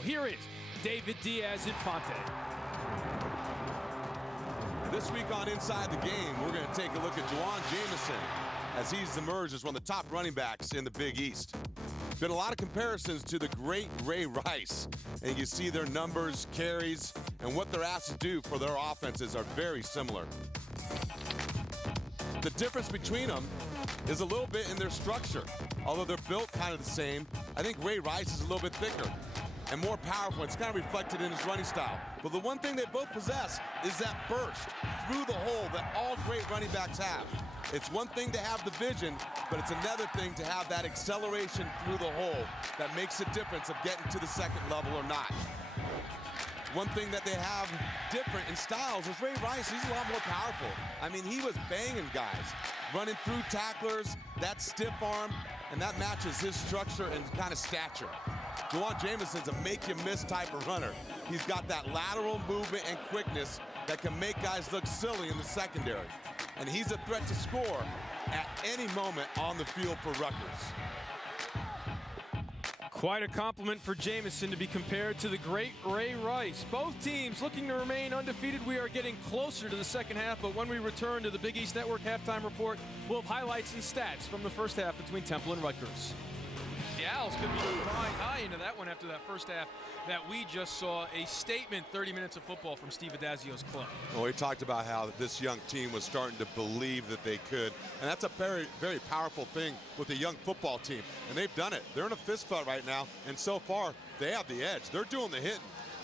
here is David Diaz-Infante. This week on Inside the Game, we're going to take a look at Juwan Jamison as he's emerged as one of the top running backs in the Big East. Been a lot of comparisons to the great Ray Rice, and you see their numbers, carries, and what they're asked to do for their offenses are very similar. The difference between them is a little bit in their structure. Although they're built kind of the same, I think Ray Rice is a little bit thicker and more powerful. It's kind of reflected in his running style. But the one thing they both possess is that burst through the hole that all great running backs have. It's one thing to have the vision, but it's another thing to have that acceleration through the hole that makes a difference of getting to the second level or not. One thing that they have different in styles is Ray Rice. He's a lot more powerful. I mean, he was banging guys, running through tacklers, that stiff arm, and that matches his structure and kind of stature. Juwan Jamison's a make-you-miss type of runner. He's got that lateral movement and quickness that can make guys look silly in the secondary. And he's a threat to score at any moment on the field for Rutgers. Quite a compliment for Jamison to be compared to the great Ray Rice. Both teams looking to remain undefeated. We are getting closer to the second half, but when we return to the Big East Network halftime report, we'll have highlights and stats from the first half between Temple and Rutgers. The Owls could be flying high into that one after that first half that we just saw. A statement 30 minutes of football from Steve Addazio's club. Well, we talked about how this young team was starting to believe that they could, and that's a very, very powerful thing with a young football team, and they've done it. They're in a fist fight right now, and so far, they have the edge. They're doing the hitting.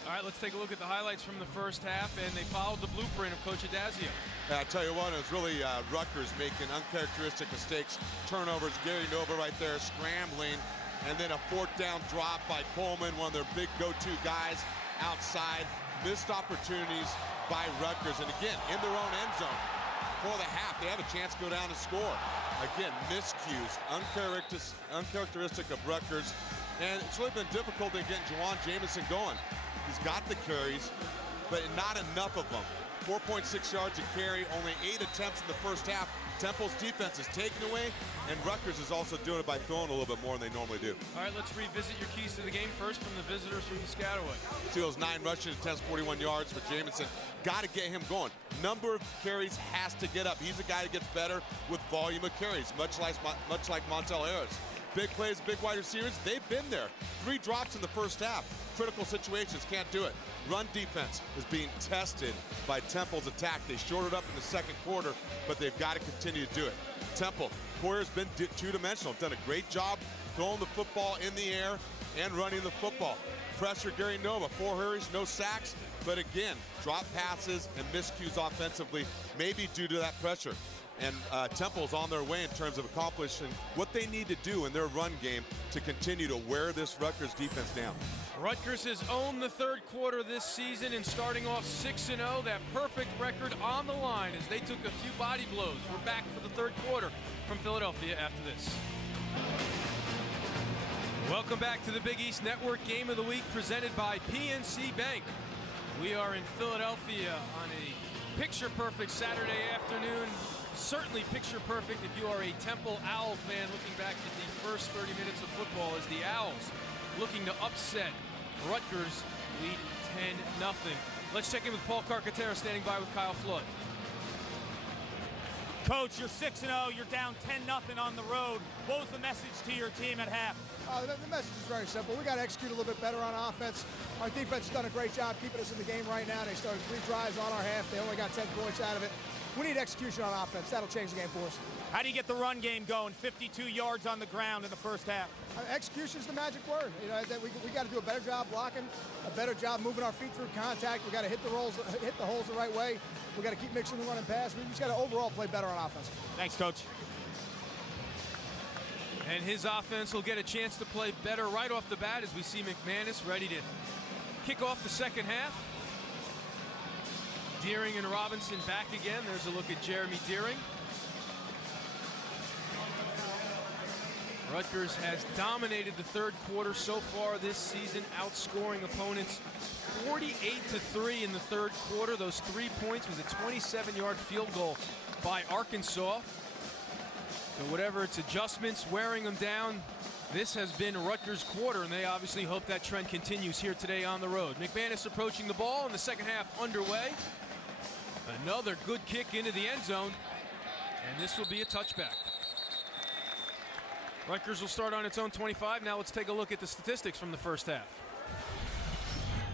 All right, let's take a look at the highlights from the first half, and they followed the blueprint of Coach Addazio. I tell you what, it was really Rutgers making uncharacteristic mistakes, turnovers. Gary Nova right there scrambling, and then a fourth down drop by Coleman, one of their big go-to guys outside. Missed opportunities by Rutgers, and again, in their own end zone. For the half, they have a chance to go down and score. Again, miscues, uncharacteristic of Rutgers, and it's really been difficult in getting Juwan Jamison going. He's got the carries, but not enough of them. 4.6 yards a carry, only 8 attempts in the first half. Temple's defense is taken away, and Rutgers is also doing it by throwing a little bit more than they normally do. All right, let's revisit your keys to the game first from the visitors from Piscataway. Steals 9 rushing attempts, 41 yards for Jamison. Got to get him going. Number of carries has to get up. He's a guy that gets better with volume of carries, much like Montel Harris. Big plays, big wide receivers, they've been there. 3 drops in the first half. Critical situations, can't do it. Run defense is being tested by Temple's attack. They shorted up in the second quarter, but they've got to continue to do it. Temple, Poyer's been two-dimensional, done a great job throwing the football in the air and running the football. Pressure Gary Nova, 4 hurries, no sacks, but again, drop passes and miscues offensively, maybe due to that pressure. And Temple's on their way in terms of accomplishing what they need to do in their run game to continue to wear this Rutgers defense down. Rutgers has owned the third quarter this season and starting off 6-0, that perfect record on the line as they took a few body blows. We're back for the third quarter from Philadelphia after this. Welcome back to the Big East Network Game of the Week presented by PNC Bank. We are in Philadelphia on a picture-perfect Saturday afternoon. Certainly picture perfect if you are a Temple Owl fan looking back at the first 30 minutes of football as the Owls looking to upset Rutgers, lead 10-0. Let's check in with Paul Carcaterra standing by with Kyle Flood. Coach, you're 6-0, you're down 10-0 on the road. What was the message to your team at half? The message is very simple. We got to execute a little bit better on offense. Our defense has done a great job keeping us in the game right now. They started 3 drives on our half. They only got 10 points out of it. We need execution on offense. That'll change the game for us. How do you get the run game going? 52 yards on the ground in the first half. Execution is the magic word. You know, we got to do a better job blocking, a better job moving our feet through contact. We got to hit the holes the right way. We got to keep mixing the run and pass. We just got to overall play better on offense. Thanks, Coach. And his offense will get a chance to play better right off the bat as we see McManus ready to kick off the second half. Deering and Robinson back again. There's a look at Jeremy Deering. Rutgers has dominated the third quarter so far this season, outscoring opponents 48-3 in the third quarter. Those 3 points was a 27-yard field goal by Arkansas. So whatever it's adjustments, wearing them down, This has been Rutgers' quarter, and they obviously hope that trend continues here today on the road. McManus approaching the ball in the second half underway. Another good kick into the end zone, and this will be a touchback. Rutgers will start on its own 25. Now let's take a look at the statistics from the first half.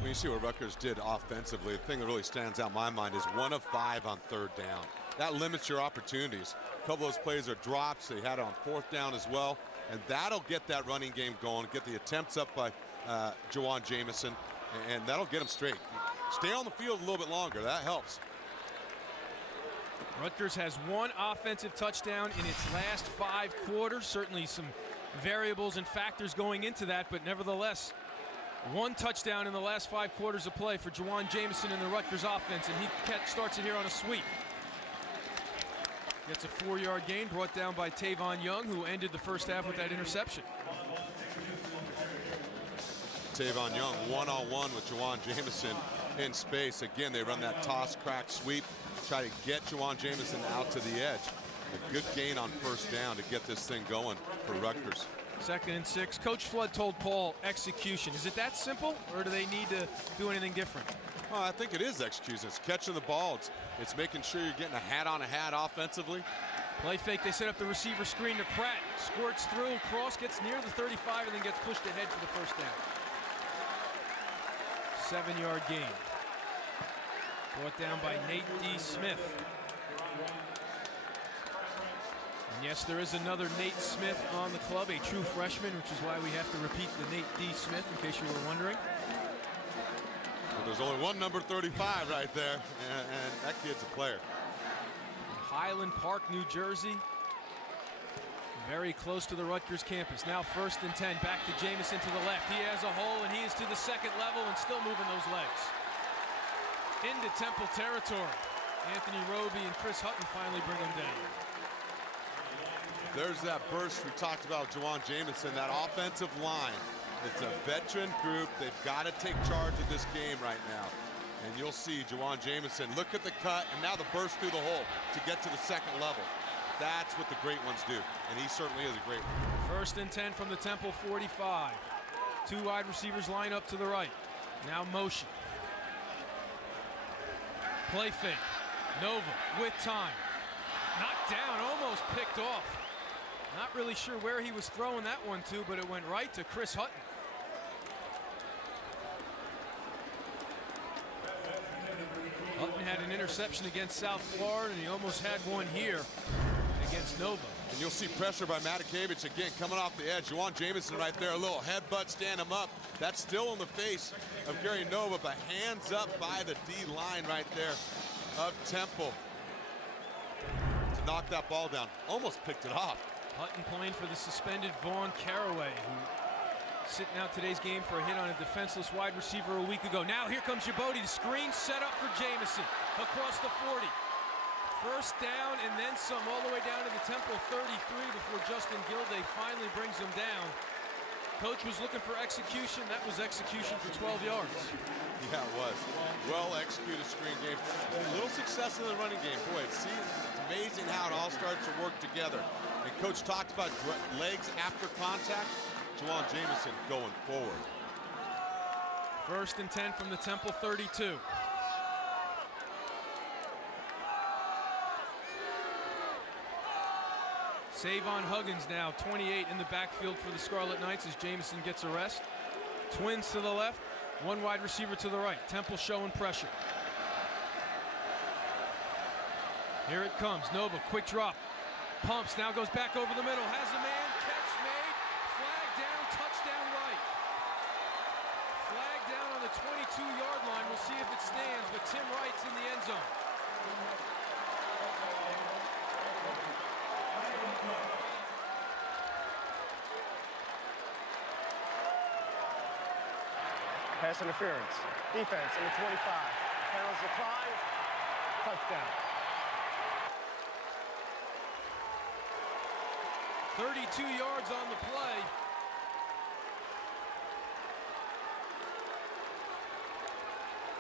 When you see what Rutgers did offensively, the thing that really stands out in my mind is 1 of 5 on 3rd down. That limits your opportunities. A couple of those plays are drops. They had it on 4th down as well. And that'll get that running game going, get the attempts up by Juwan Jamison, and that'll get them straight. Stay on the field a little bit longer. That helps. Rutgers has 1 offensive touchdown in its last 5 quarters. Certainly some variables and factors going into that, but nevertheless, 1 touchdown in the last 5 quarters of play for Juwan Jamison in the Rutgers offense, and he starts it here on a sweep. Gets a 4-yard gain brought down by Tavon Young, who ended the first half with that interception. Tavon Young one-on-one with Juwan Jamison in space. Again, they run that toss, crack, sweep, try to get Juwan Jamison out to the edge. A good gain on 1st down to get this thing going for Rutgers. 2nd and 6. Coach Flood told Paul execution. Is it that simple, or do they need to do anything different? Well, I think it is execution. It's catching the ball. It's making sure you're getting a hat on a hat offensively. Play fake. They set up the receiver screen to Pratt. Squirts through, cross, gets near the 35, and then gets pushed ahead for the 1st down. 7-yard gain. Brought down by Nate D. Smith. And yes, there is another Nate Smith on the club, a true freshman, which is why we have to repeat the Nate D. Smith, in case you were wondering. Well, there's only one number 35 right there, and that kid's a player. Highland Park, New Jersey. Very close to the Rutgers campus. Now 1st and 10, back to Jamison to the left. He has a hole, and he is to the 2nd level and still moving those legs. Into Temple territory. Anthony Roby and Chris Hutton finally bring him down. There's that burst we talked about, Juwan Jamison, that offensive line. It's a veteran group. They've got to take charge of this game right now. And you'll see Juwan Jamison, look at the cut, and now the burst through the hole to get to the 2nd level. That's what the great ones do, and he certainly is a great one. 1st and 10 from the Temple 45. 2 wide receivers line up to the right. Now motion. Play fake. Nova with time. Knocked down, almost picked off. Not really sure where he was throwing that one to, but it went right to Chris Hutton. Hutton had an interception against South Florida, and he almost had one here against Nova. And you'll see pressure by Matakevich again coming off the edge. Juwan Jamison right there, a little headbutt, stand him up. That's still in the face of Gary Nova, but hands up by the D line right there of Temple to knock that ball down. Almost picked it off. Hutton playing for the suspended Vaughn Caraway, who sitting out today's game for a hit on a defenseless wide receiver a week ago. Now here comes Jaboti. The screen set up for Jamison across the 40. 1st down and then some, all the way down to the Temple 33 before Justin Gilday finally brings him down. Coach was looking for execution. That was execution for 12 yards. Yeah, it was. Well executed screen game. A little success in the running game. Boy, it's amazing how it all starts to work together. And Coach talked about legs after contact. Juwan Jamison going forward. 1st and 10 from the Temple 32. Savon Huggins now 28 in the backfield for the Scarlet Knights as Jamison gets a rest. Twins to the left, 1 wide receiver to the right. Temple showing pressure. Here it comes. Nova, quick drop. Pumps, now goes back over the middle. Has a man, catch made. Flag down, touchdown right. Flag down on the 22-yard line. We'll see if it stands, but Tim Wright's in the end zone. Pass interference. Defense in the 25. Penalty applied. Touchdown. 32 yards on the play.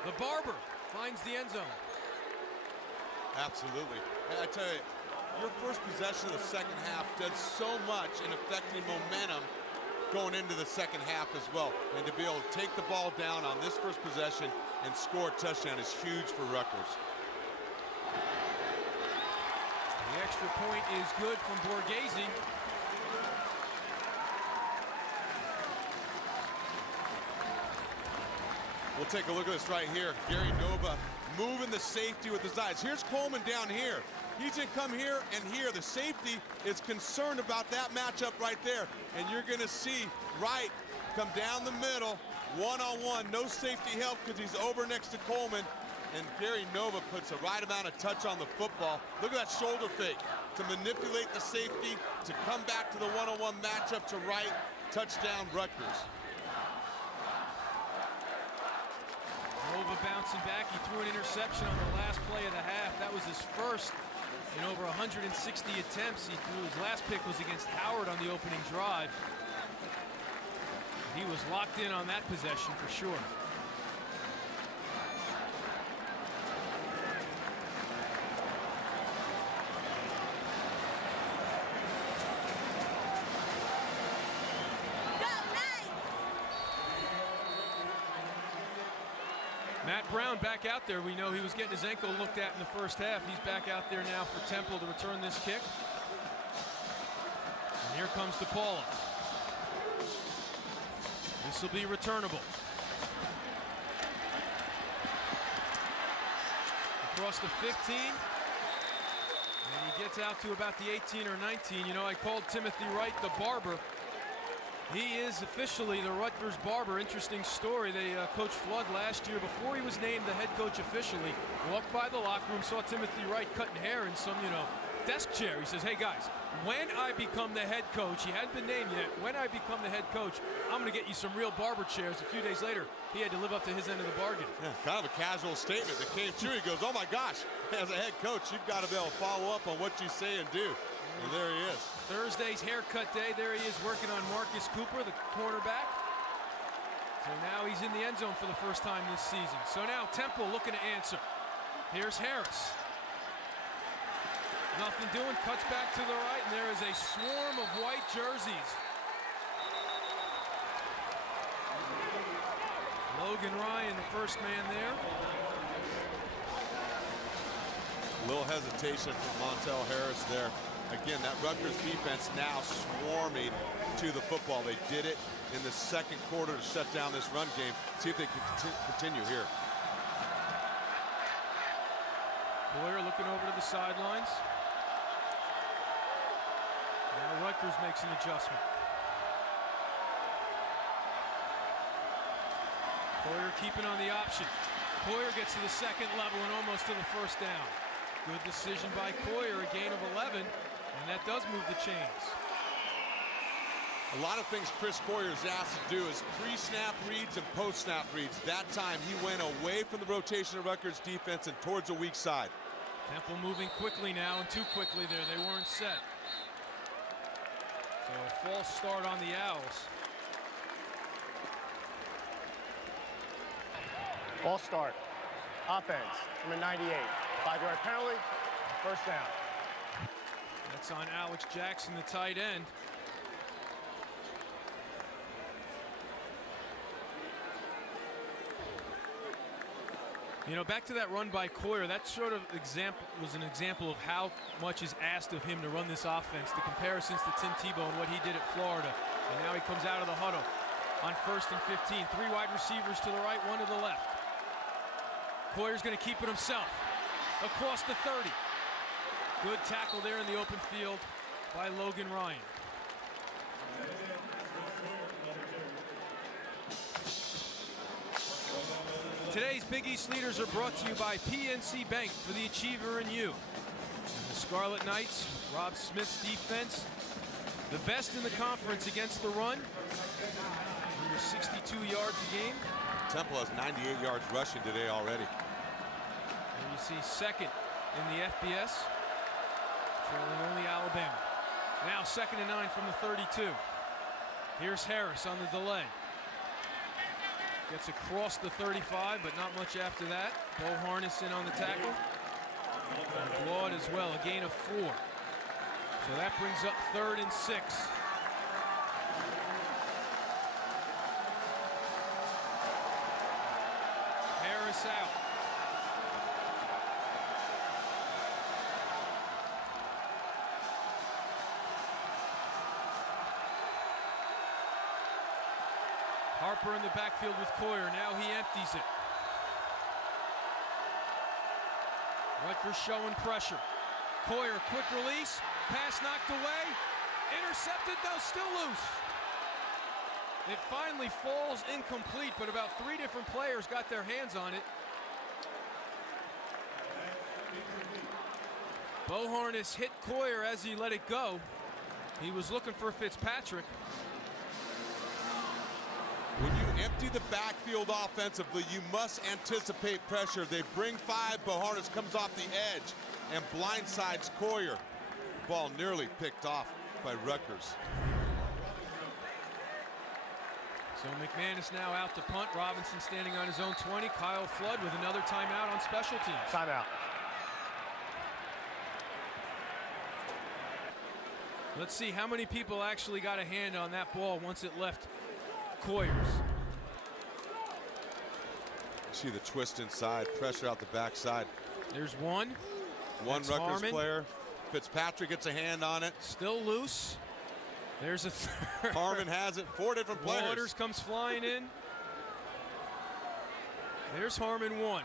The Barber finds the end zone. Absolutely. And I tell you, your first possession of the second half does so much in affecting momentum going into the second half as well. And to be able to take the ball down on this first possession and score a touchdown is huge for Rutgers. The extra point is good from Borghese. We'll take a look at this right here. Gary Nova moving the safety with his eyes. Here's Coleman down here. He's gonna come here and here. The safety is concerned about that matchup right there. And you're gonna see Wright come down the middle, one-on-one, no safety help because he's over next to Coleman. And Gary Nova puts the right amount of touch on the football. Look at that shoulder fake to manipulate the safety, to come back to the one-on-one matchup to Wright. Touchdown, Rutgers. Nova bouncing back. He threw an interception on the last play of the half. That was his first in over 160 attempts. He threw his last pick was against Howard on the opening drive. He was locked in on that possession for sure. Matt Brown back out there. We know he was getting his ankle looked at in the first half. He's back out there now for Temple to return this kick. And here comes DePaula. This will be returnable. Across the 15. And he gets out to about the 18 or 19. You know, I called Timothy Wright the barber. He is officially the Rutgers barber. Interesting story. They Coach Flood last year, before he was named the head coach officially, walked by the locker room, saw Timothy Wright cutting hair in some, desk chair. He says, hey guys, when I become the head coach, he hadn't been named yet, when I become the head coach, I'm going to get you some real barber chairs. A few days later, he had to live up to his end of the bargain. Yeah, kind of a casual statement that came true. He goes, oh my gosh, as a head coach, you've got to be able to follow up on what you say and do. And there he is. Thursday's haircut day. There he is working on Marcus Cooper, the cornerback. So now he's in the end zone for the first time this season. So now Temple looking to answer. Here's Harris. Nothing doing, cuts back to the right, and there is a swarm of white jerseys. Logan Ryan, the first man there. A little hesitation from Montel Harris there. Again, that Rutgers defense now swarming to the football. They did it in the second quarter to shut down this run game. See if they can continue here. Boyer looking over to the sidelines. Now Rutgers makes an adjustment. Boyer keeping on the option. Boyer gets to the second level and almost to the first down. Good decision by Coyer, a gain of 11. And that does move the chains. A lot of things Chris Coyer is asked to do is pre-snap reads and post-snap reads. That time he went away from the rotation of Rutgers defense and towards the weak side. Temple moving quickly now, and too quickly there. They weren't set. So a false start on the Owls. False start. Offense, number 98. 5-yard penalty, first down. That's on Alex Jackson, the tight end. Back to that run by Coyer, that sort of was an example of how much is asked of him to run this offense. The comparisons to Tim Tebow and what he did at Florida. And now he comes out of the huddle on 1st and 15. 3 wide receivers to the right, 1 to the left. Coyer's going to keep it himself. Across the 30. Good tackle there in the open field by Logan Ryan. Today's Big East leaders are brought to you by PNC Bank, for the achiever in you. And the Scarlet Knights, Rob Smith's defense, the best in the conference against the run. Under 62 yards a game. Temple has 98 yards rushing today already. And you see second in the FBS, trailing only Alabama. Now 2nd and 9 from the 32. Here's Harris on the delay. Gets across the 35, but not much after that. Bo Harness in on the tackle. And Claude as well, a gain of 4. So that brings up 3rd and 6. pass out. Harper in the backfield with Coyer. Now he empties it. Rutgers showing pressure. Coyer, quick release. Pass knocked away. Intercepted, no, still loose. It finally falls incomplete, but about 3 different players got their hands on it. Boharness hit Coyer as he let it go. He was looking for Fitzpatrick. When you empty the backfield offensively, you must anticipate pressure. They bring 5. Boharness comes off the edge and blindsides Coyer. Ball nearly picked off by Rutgers. So McManus now out to punt. Robinson standing on his own 20. Kyle Flood with another timeout on special teams. Timeout. Let's see how many people actually got a hand on that ball once it left Coyers. See the twist inside, pressure out the backside. There's one. One That's Rutgers Harmon. player. Fitzpatrick gets a hand on it. Still loose. There's a third. Harmon has it. 4 different players. Waters comes flying in. There's Harmon 1.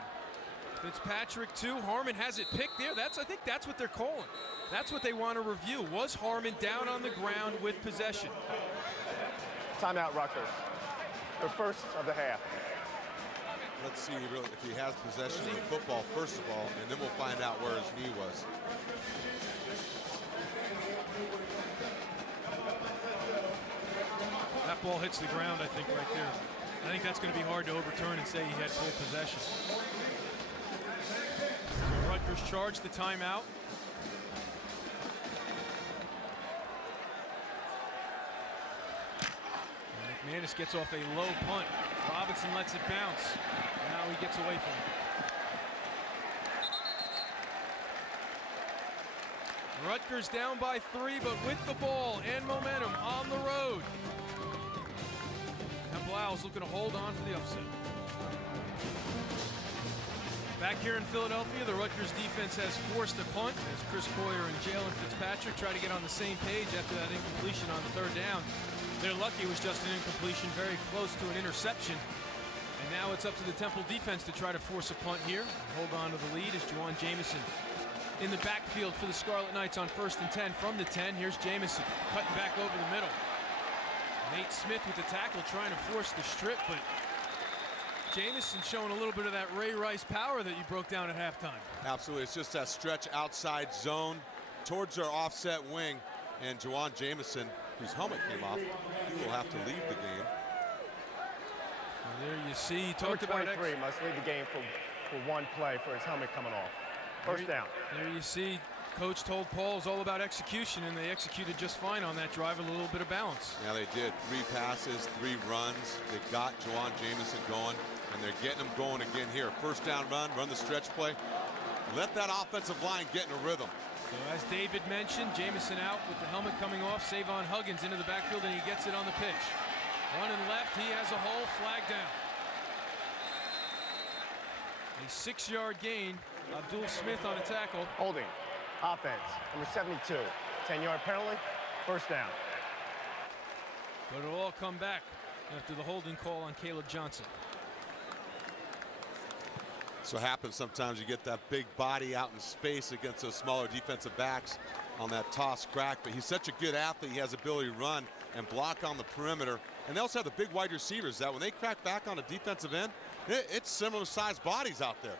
Fitzpatrick 2. Harmon has it picked there. I think that's what they're calling. That's what they want to review. Was Harmon down on the ground with possession? Timeout, Rutgers. The first of the half. Let's see if he has possession of the football, first of all, and then we'll find out where his knee was. That ball hits the ground, I think, right there. I think that's going to be hard to overturn and say he had full possession. So Rutgers charged the timeout. McManus gets off a low punt. Robinson lets it bounce. Now he gets away from it. Rutgers down by 3, but with the ball and momentum on the road. And Blau's looking to hold on for the upset. Back here in Philadelphia, the Rutgers defense has forced a punt as Chris Coyer and Jalen Fitzpatrick try to get on the same page after that incompletion on the 3rd down. They're lucky it was just an incompletion, very close to an interception. And now it's up to the Temple defense to try to force a punt here. Hold on to the lead as Juwan Jamison in the backfield for the Scarlet Knights on 1st and 10 from the 10. Here's Jamison cutting back over the middle. Nate Smith with the tackle trying to force the strip, but Jamison showing a little bit of that Ray Rice power that you broke down at halftime. Absolutely, it's just that stretch outside zone towards their offset wing, and Juwan Jamison, whose helmet came off, he will have to leave the game. And there you see, he talked Number about 23 must leave the game for one play for his helmet coming off. First down. There you see, Coach told Paul it's all about execution, and they executed just fine on that drive, a little bit of balance. Yeah, they did. 3 passes, 3 runs. They got Juwan Jamison going, and they're getting him going again here. First down run the stretch play. Let that offensive line get in a rhythm. So as David mentioned, Jamison out with the helmet coming off. Savon Huggins into the backfield, and he gets it on the pitch. Running left, he has a hole, flag down. A 6-yard gain. Abdul Smith on a tackle. Holding. Offense. Number 72. 10-yard penalty. First down. But it'll all come back after the holding call on Caleb Johnson. So happens sometimes you get that big body out in space against those smaller defensive backs on that toss crack, but he's such a good athlete. He has ability to run and block on the perimeter. And they also have the big wide receivers that when they crack back on a defensive end, it's similar sized bodies out there.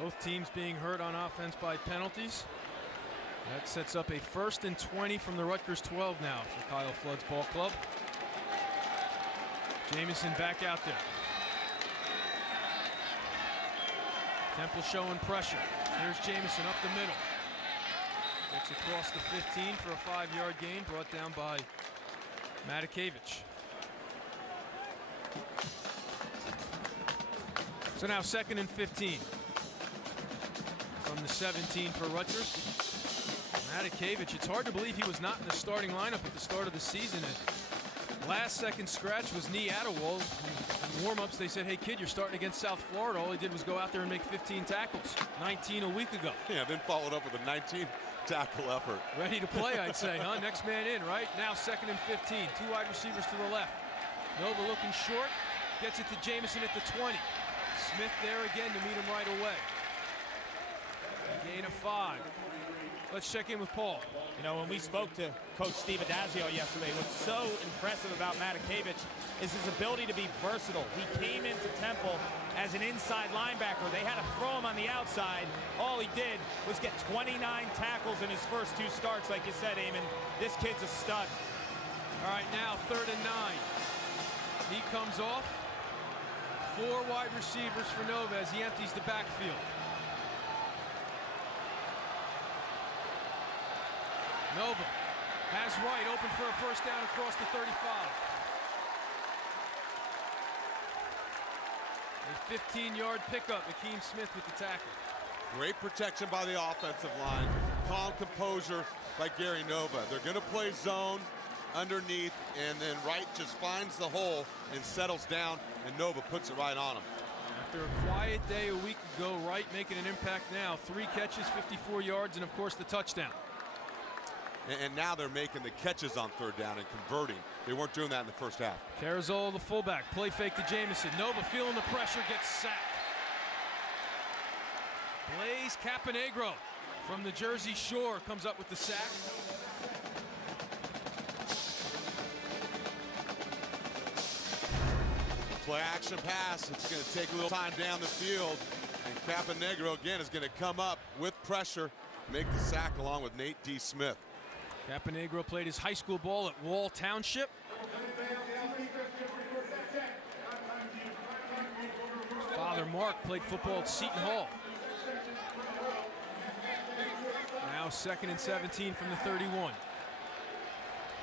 Both teams being hurt on offense by penalties. That sets up a 1st and 20 from the Rutgers 12 now for Kyle Flood's ball club. Jamison back out there. Temple showing pressure. Here's Jamison up the middle. Gets across the 15 for a 5-yard gain, brought down by Matakevich. So now 2nd and 15. From the 17 for Rutgers. Matakevich, it's hard to believe he was not in the starting lineup at the start of the season. Last second scratch was knee Adderwall. In warm-ups, they said, hey, kid, you're starting against South Florida. All he did was go out there and make 15 tackles, 19 a week ago. Yeah, then followed up with a 19-tackle effort. Ready to play, I'd say, huh? Next man in, right? Now 2nd and 15. 2 wide receivers to the left. Nova looking short. Gets it to Jamison at the 20. Smith there again to meet him right away. A gain of 5. Let's check in with Paul. You know, when we spoke to Coach Steve Adazio yesterday, what's so impressive about Matakevich is his ability to be versatile. He came into Temple as an inside linebacker. They had to throw him on the outside. All he did was get 29 tackles in his first 2 starts. Like you said, Eamon, this kid's a stud. All right, now 3rd and 9. He comes off. 4 wide receivers for Nova as he empties the backfield. Nova has Wright open for a first down across the 35. A 15-yard pickup. Akeem Smith with the tackle. Great protection by the offensive line. Calm composure by Gary Nova. They're going to play zone underneath, and then Wright just finds the hole and settles down, and Nova puts it right on him. After a quiet day a week ago, Wright making an impact now. 3 catches, 54 yards, and of course the touchdown. And now they're making the catches on 3rd down and converting. They weren't doing that in the first half. Carrizolo, the fullback, play fake to Jamison. Nova feeling the pressure, gets sacked. Blaze Caponegro from the Jersey Shore comes up with the sack. Play action pass. It's going to take a little time down the field. And Caponegro again is going to come up with pressure, make the sack along with Nate D. Smith. Caponegro played his high school ball at Wall Township. Father Mark played football at Seton Hall. Now 2nd and 17 from the 31.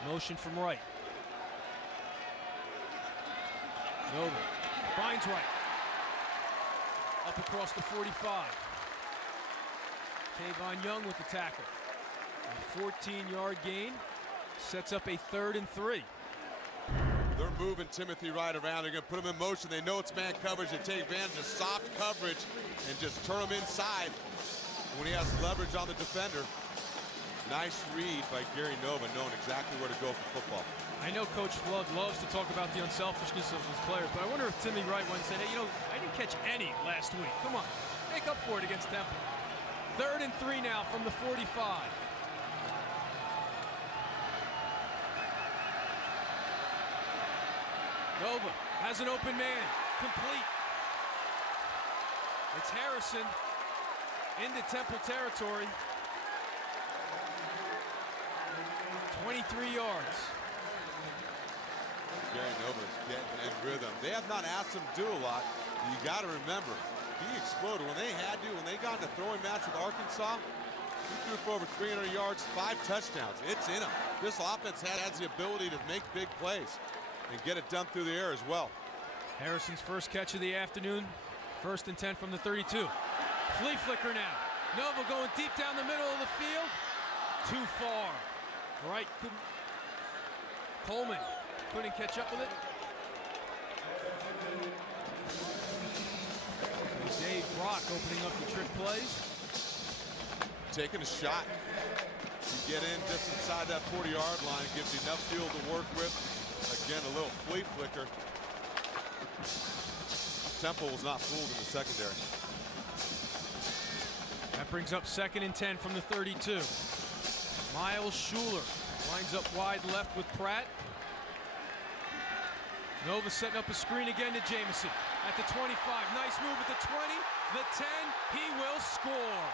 Motion from Wright. Nova finds Wright. Up across the 45. Tavon Young with the tackle. A 14-yard gain sets up a 3rd and 3. They're moving Timothy Wright around. They're going to put him in motion. They know it's man coverage. They take advantage of soft coverage and just turn him inside when he has leverage on the defender. Nice read by Gary Nova, knowing exactly where to go for football. I know Coach Flood loves to talk about the unselfishness of his players, but I wonder if Timmy Wright went and said, hey, you know, I didn't catch any last week. Come on, make up for it against Temple. 3rd and 3 now from the 45. Nova has an open man, complete. It's Harrison into Temple territory. 23 yards. Gary Nova's getting in rhythm. They have not asked him to do a lot. You got to remember, he exploded when they had to. When they got in a throwing match with Arkansas, he threw for over 300 yards, 5 touchdowns. It's in him. This offense has the ability to make big plays and get it done through the air as well. Harrison's first catch of the afternoon. 1st and 10 from the 32. Flea flicker now. Nova going deep down the middle of the field. Too far. Right. Coleman couldn't catch up with it. So Dave Brock opening up the trick plays. Taking a shot to get in just inside that 40-yard line. Gives you enough field to work with. Again, a little flea flicker. Temple was not fooled in the secondary. That brings up 2nd and 10 from the 32. Miles Schuler lines up wide left with Pratt. Nova setting up a screen again to Jamison at the 25. Nice move at the 20, the 10. He will score.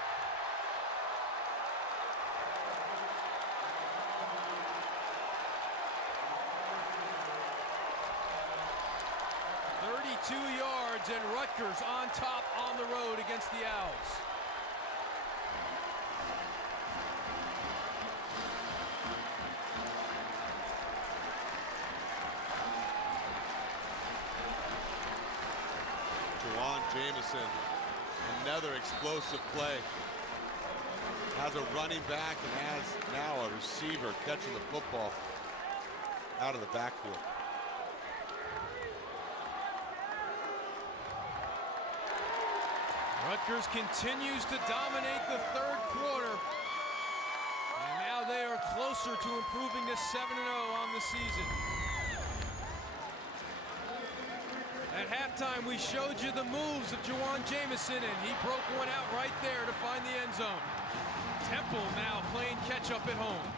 yards, and Rutgers on top on the road against the Owls. Juwan Jamison, another explosive play. Has a running back and has now a receiver catching the football out of the backfield. Rutgers continues to dominate the third quarter. And now they are closer to improving to 7-0 on the season. At halftime, we showed you the moves of Juwan Jamison, and he broke one out right there to find the end zone. Temple now playing catch-up at home.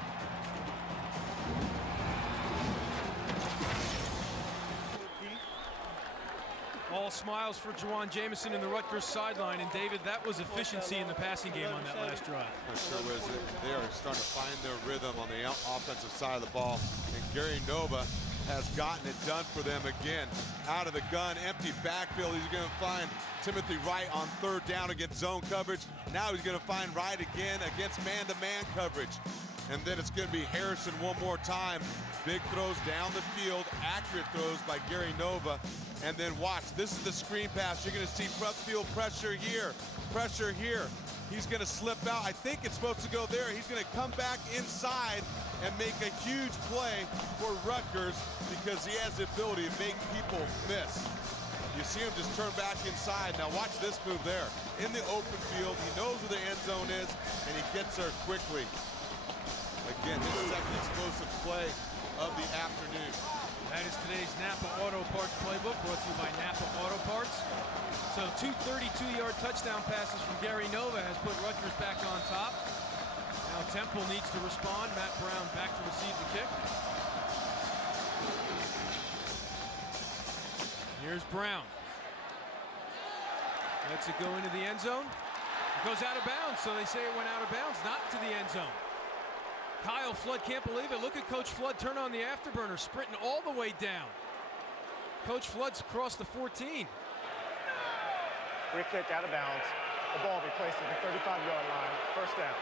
All smiles for Juwan Jamison in the Rutgers sideline. And David, that was efficiency in the passing game on that last drive. It sure was. They are starting to find their rhythm on the offensive side of the ball. And Gary Nova has gotten it done for them again. Out of the gun, empty backfield. He's going to find Timothy Wright on third down against zone coverage. Now he's going to find Wright again against man-to-man coverage. And then it's going to be Harrison one more time. Big throws down the field, accurate throws by Gary Nova. And then watch, this is the screen pass. You're going to see front field pressure here, pressure here. He's going to slip out. I think it's supposed to go there. He's going to come back inside and make a huge play for Rutgers because he has the ability to make people miss. You see him just turn back inside. Now watch this move there. In the open field, he knows where the end zone is, and he gets there quickly. Again, his second explosive play of the afternoon. That is today's Napa Auto Parts Playbook, brought to you by Napa Auto Parts. So 2 32-yard touchdown passes from Gary Nova has put Rutgers back on top. Now Temple needs to respond. Matt Brown back to receive the kick. Here's Brown. Lets it go into the end zone. It goes out of bounds, so they say it went out of bounds, not to the end zone. Kyle Flood can't believe it. Look at Coach Flood turn on the afterburner, sprinting all the way down. Coach Flood's across the 14. Free kick out of bounds. The ball be placed at the 35-yard line. First down.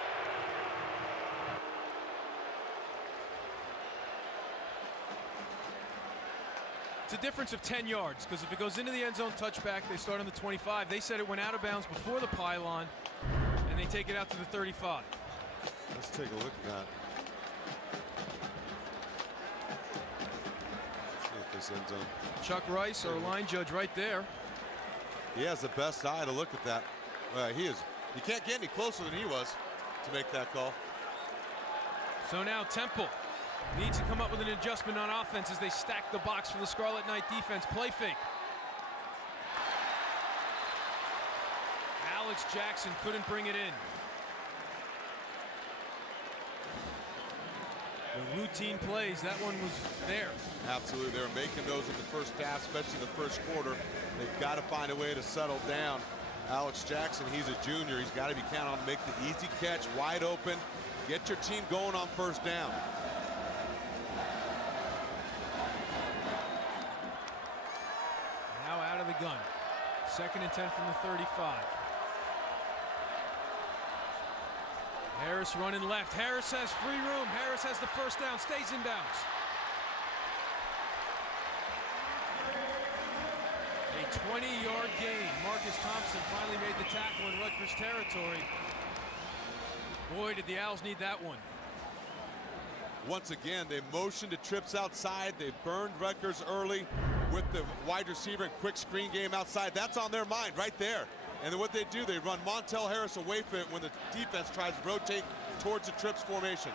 It's a difference of 10 yards, because if it goes into the end zone touchback, they start on the 25. They said it went out of bounds before the pylon, and they take it out to the 35. Let's take a look at that. See if this end zone. Chuck Rice, our line judge, right there. He has the best eye to look at that. You can't get any closer than he was to make that call. So now Temple needs to come up with an adjustment on offense as they stack the box for the Scarlet Knight defense. Play fake. Alex Jackson couldn't bring it in. The routine plays, that one was there. Absolutely, they were making those in the first half, especially the first quarter. They've got to find a way to settle down. Alex Jackson, he's a junior. He's got to be counted on to make the easy catch, wide open. Get your team going on first down. Now out of the gun. 2nd and 10 from the 35. Harris running left. Harris has free room. Harris has the first down, stays in bounds. A 20-yard gain. Marcus Thompson finally made the tackle in Rutgers territory. Boy, did the Owls need that one. Once again, they motioned to trips outside. They burned Rutgers early with the wide receiver and quick screen game outside. That's on their mind right there. And then what they do, they run Montel Harris away from it when the defense tries to rotate towards the trips formation.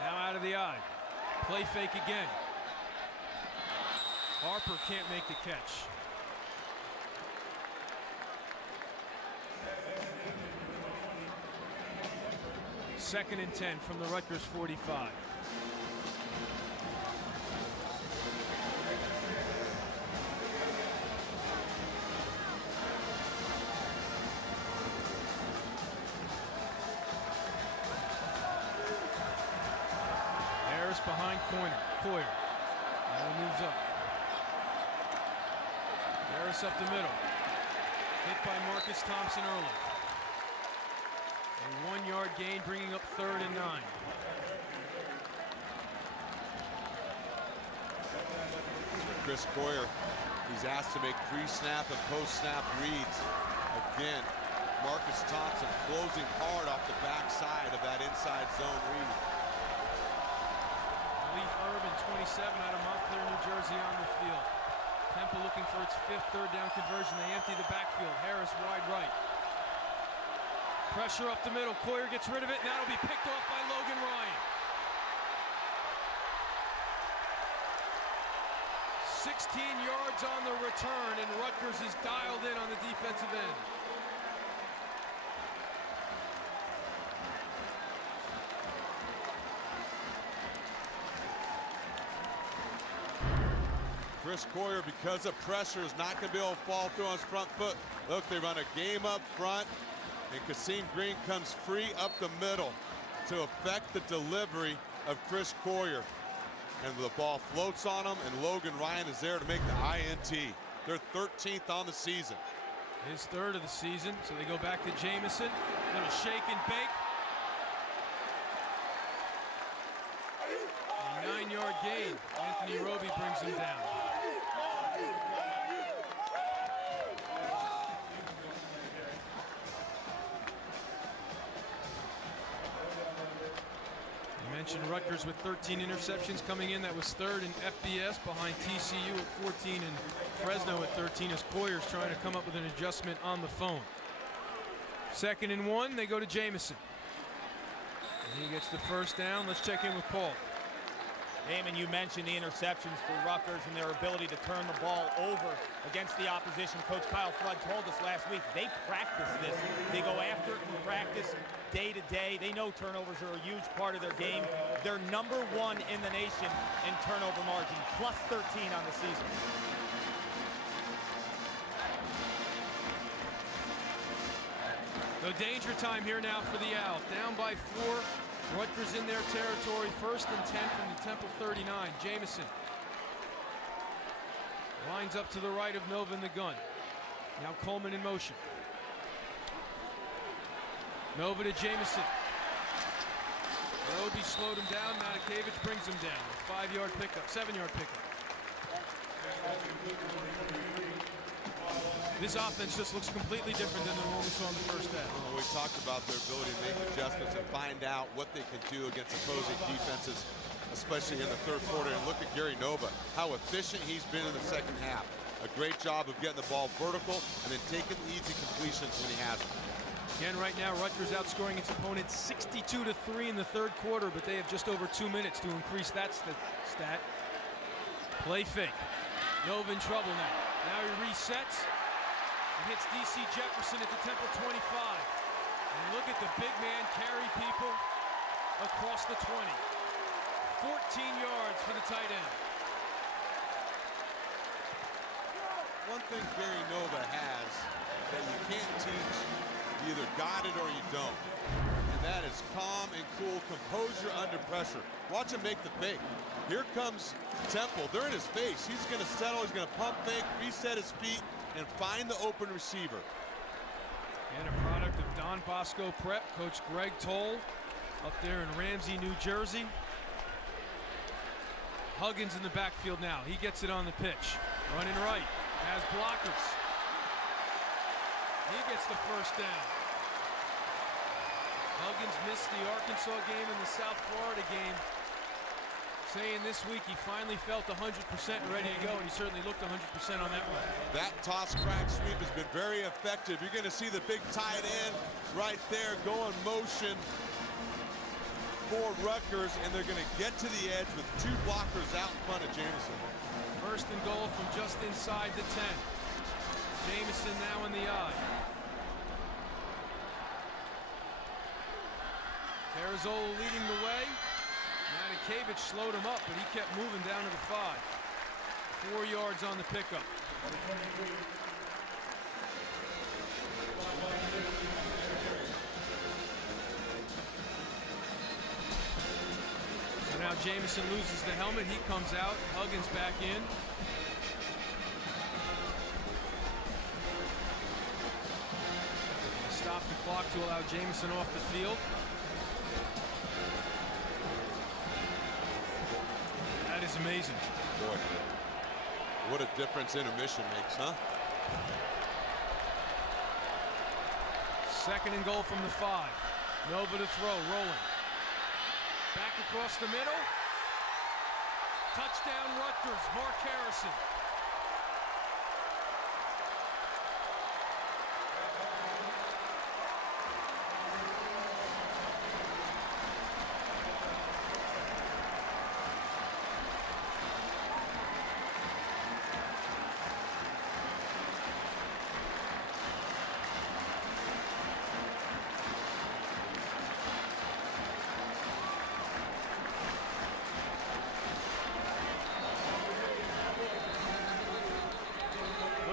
Now out of the eye. Play fake again. Harper can't make the catch. Second and 10 from the Rutgers 45. Harris behind Coyer. Now he moves up. Harris up the middle. Hit by Marcus Thompson early. A 1-yard gain, bringing up 3rd and 9. Chris Coyer, he's asked to make pre-snap and post-snap reads. Again, Marcus Thompson closing hard off the backside of that inside zone read. Leaf Urban, 27, out of Montclair, New Jersey, on the field. Temple looking for its 5th third-down conversion. They empty the backfield. Harris wide right. Pressure up the middle. Coyer gets rid of it, and that'll be picked off by Logan Ryan. 16 yards on the return, and Rutgers is dialed in on the defensive end. Chris Coyer, because of pressure, is not going to be able to fall through on his front foot. Look, they run a game up front, and Kasim Green comes free up the middle to affect the delivery of Chris Coyer. And the ball floats on him, and Logan Ryan is there to make the INT. They're 13th on the season. His 3rd of the season, so they go back to Jamison. Little shake and bake. A 9-yard gain. Anthony Roby brings him down. Mentioned Rutgers with 13 interceptions coming in. That was 3rd in FBS behind TCU at 14 and Fresno at 13 as Coyer's trying to come up with an adjustment on the phone. 2nd and 1, they go to Jamison. And he gets the 1st down. Let's check in with Paul. Damon, you mentioned the interceptions for Rutgers and their ability to turn the ball over against the opposition. Coach Kyle Flood told us last week they practice this. They go after it in practice day to day. They know turnovers are a huge part of their game. They're #1 in the nation in turnover margin, plus 13 on the season. So danger time here now for the Owls. Down by 4. Rutgers in their territory, 1st and 10 from the Temple 39. Jamison lines up to the right of Nova in the gun. Now Coleman in motion. Nova to Jamison. Roby slowed him down. Matakevich brings him down. 5-yard pickup, 7-yard pickup. This offense just looks completely different than the one we saw in the 1st half. Well, we talked about their ability to make adjustments and find out what they can do against opposing defenses, especially in the 3rd quarter. And look at Gary Nova, how efficient he's been in the 2nd half. A great job of getting the ball vertical and then taking easy completions when he has them. Again, right now, Rutgers outscoring its opponents 62-3 in the 3rd quarter, but they have just over 2 minutes to increase that stat. Play fake. Nova in trouble now. Now he resets. Hits DC Jefferson at the Temple 25. And look at the big man carry people across the 20. 14 yards for the tight end. One thing Gary Nova has that you can't teach, you either got it or you don't. And that is calm and cool composure under pressure. Watch him make the fake. Here comes Temple. They're in his face. He's going to settle. He's going to pump fake, reset his feet, and find the open receiver. And a product of Don Bosco Prep, Coach Greg Toll up there in Ramsey, New Jersey. Huggins in the backfield now. He gets it on the pitch. Running right, has blockers. He gets the 1st down. Huggins missed the Arkansas game and the South Florida game, saying this week he finally felt 100% ready to go, and he certainly looked 100% on that one. That toss crack sweep has been very effective. You're going to see the big tight end right there go in motion for Rutgers, and they're going to get to the edge with 2 blockers out in front of Jamison. 1st and goal from just inside the 10. Jamison now in the eye. Carrizzola leading the way. Matakevich slowed him up, but he kept moving down to the 5. 4 yards on the pickup. So now Jamison loses the helmet. He comes out. Huggins back in. Stop the clock to allow Jamison off the field. That is amazing. Boy, what a difference intermission makes, huh? 2nd and goal from the 5. Nova to throw, rolling. Back across the middle. Touchdown Rutgers, Mark Harrison.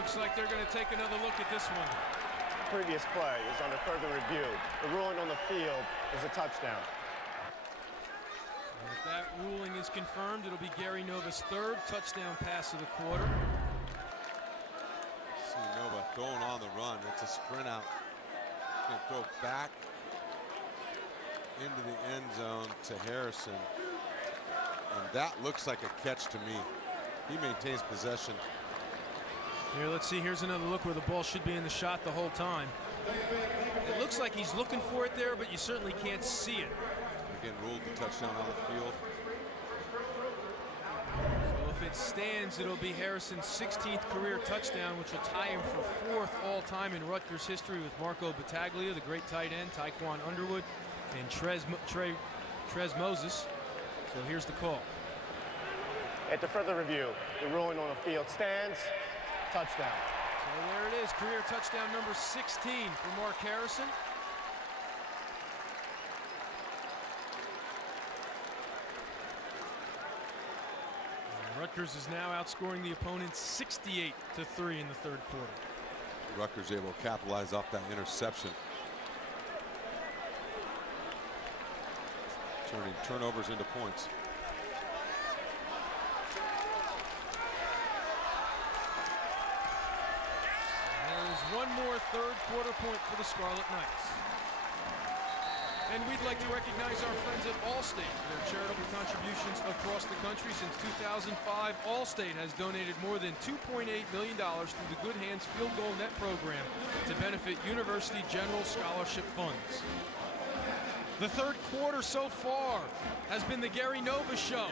Looks like they're going to take another look at this one. Previous play is under further review. The ruling on the field is a touchdown. And if that ruling is confirmed, it'll be Gary Nova's third touchdown pass of the quarter. See Nova going on the run. It's a sprint out. Going to throw back into the end zone to Harrison. And that looks like a catch to me. He maintains possession. Here, let's see. Here's another look where the ball should be in the shot the whole time. It looks like he's looking for it there, but you certainly can't see it. Again, ruled the touchdown on the field. So if it stands, it'll be Harrison's 16th career touchdown, which will tie him for 4th all-time in Rutgers history with Marco Battaglia, the great tight end, Tyquan Underwood, and Trez Moses. So here's the call. After further review, the ruling on the field stands. Touchdown. So there it is, career touchdown number 16 for Mark Harrison. And Rutgers is now outscoring the opponent 68-3 in the third quarter. Rutgers able to capitalize off that interception. Turning turnovers into points. One more third quarter point for the Scarlet Knights. And we'd like to recognize our friends at Allstate for their charitable contributions across the country. Since 2005, Allstate has donated more than $2.8 million through the Good Hands Field Goal Net program to benefit University General Scholarship funds. The third quarter so far has been the Gary Nova Show.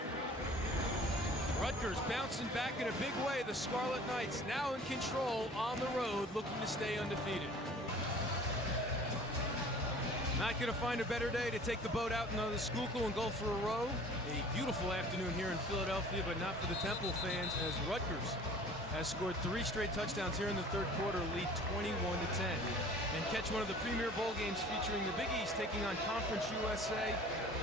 Rutgers bouncing back in a big way. The Scarlet Knights now in control on the road, looking to stay undefeated. Not going to find a better day to take the boat out into the Schuylkill and go for a row. A beautiful afternoon here in Philadelphia, but not for the Temple fans, as Rutgers has scored 3 straight touchdowns here in the third quarter, lead 21-10. And catch one of the premier bowl games featuring the Big East taking on Conference USA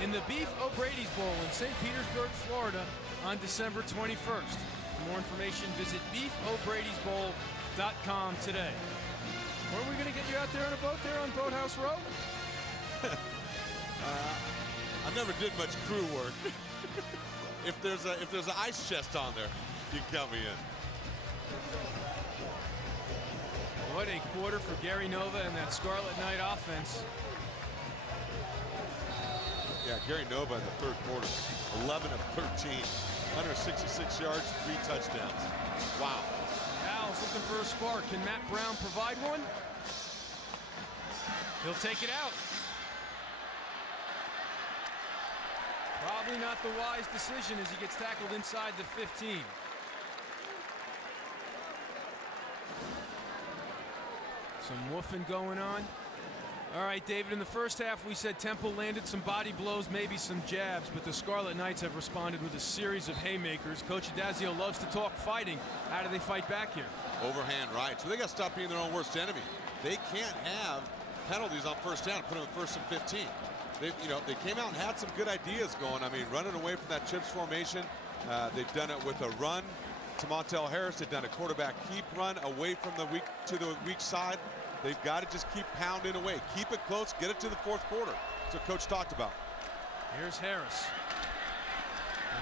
in the Beef O'Brady's Bowl in St. Petersburg, Florida on December 21st. For more information, visit beefobrady'sbowl.com today. Weren't we going to get you out there on a boat there on Boathouse Row? I never did much crew work. If there's an ice chest on there, you can count me in. What a quarter for Gary Nova and that Scarlet Knight offense. Yeah, Gary Nova in the third quarter, 11 of 13, 166 yards, 3 touchdowns. Wow. Owls looking for a spark. Can Matt Brown provide one? He'll take it out. Probably not the wise decision as he gets tackled inside the 15. Some woofing going on. All right, David, in the first half, we said Temple landed some body blows, maybe some jabs, but the Scarlet Knights have responded with a series of haymakers. Coach Adazio loves to talk fighting. How do they fight back here? Overhand right. So they got to stop being their own worst enemy. They can't have penalties on first down, put them in 1st and 15. They came out and had some good ideas going. I mean, running away from that chips formation. They've done it with a run to Montel Harris. They've done a quarterback keep run away from the weak side. They've got to just keep pounding away. Keep it close, get it to the 4th quarter. That's what Coach talked about. Here's Harris.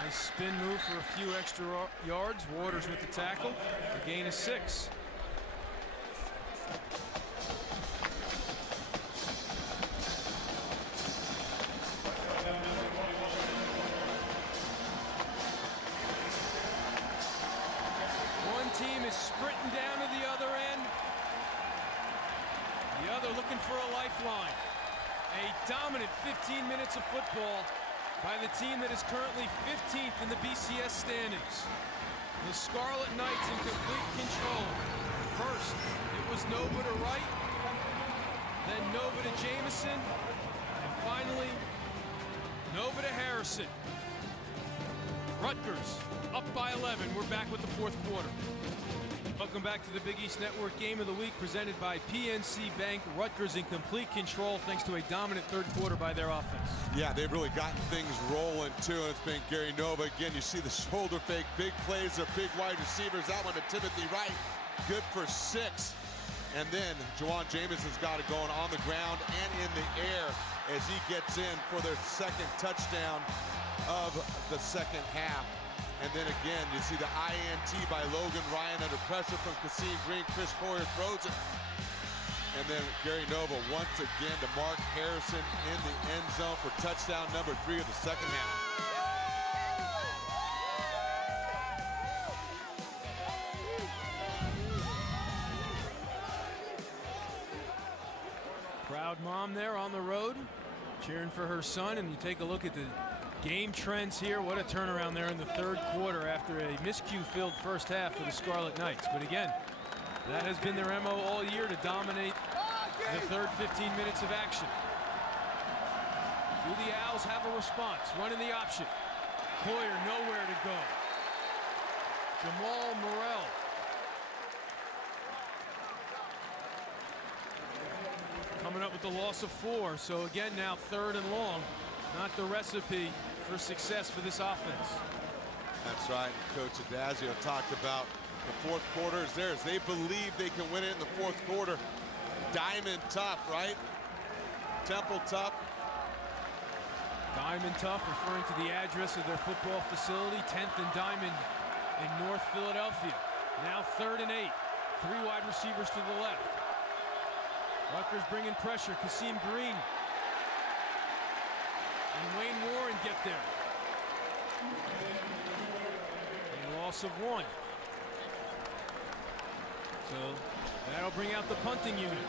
Nice spin move for a few extra yards. Waters with the tackle. The gain is 6. One team is sprinting down to the other end. The other looking for a lifeline. A dominant 15 minutes of football by the team that is currently 15th in the BCS standings. The Scarlet Knights in complete control. First, it was Nova to Wright, then Nova to Jamison, and finally, Nova to Harrison. Rutgers up by 11. We're back with the 4th quarter. Welcome back to the Big East Network Game of the Week, presented by PNC Bank. Rutgers in complete control thanks to a dominant third quarter by their offense. Yeah, they've really gotten things rolling too, and it's been Gary Nova. Again, you see the shoulder fake, big plays, their big wide receivers. That one to Timothy Wright, good for 6. And then Juwan Jamison's got it going on the ground and in the air as he gets in for their second touchdown of the second half. And then again, you see the INT by Logan Ryan under pressure from Kasim Green. Chris Coyer throws it. And then Gary Nova once again to Mark Harrison in the end zone for touchdown number 3 of the second half. Proud mom there on the road, cheering for her son. And you take a look at the game trends here. What a turnaround there in the third quarter after a miscue-filled first half for the Scarlet Knights. But again, that has been their MO all year, to dominate the third 15 minutes of action. Do the Owls have a response? Running the option. Coyer nowhere to go. Jamal Morrell. Coming up with the loss of 4. So again, now 3rd and long. Not the recipe for success for this offense. That's right. Coach Adazio talked about the fourth quarter is theirs. They believe they can win it in the fourth quarter. Diamond tough, right? Temple tough. Diamond Tough, referring to the address of their football facility, 10th and Diamond in North Philadelphia. Now 3rd and 8. 3 wide receivers to the left. Rutgers bringing pressure. Kasim Green and Wayne Warren get there. A loss of 1. So that'll bring out the punting unit.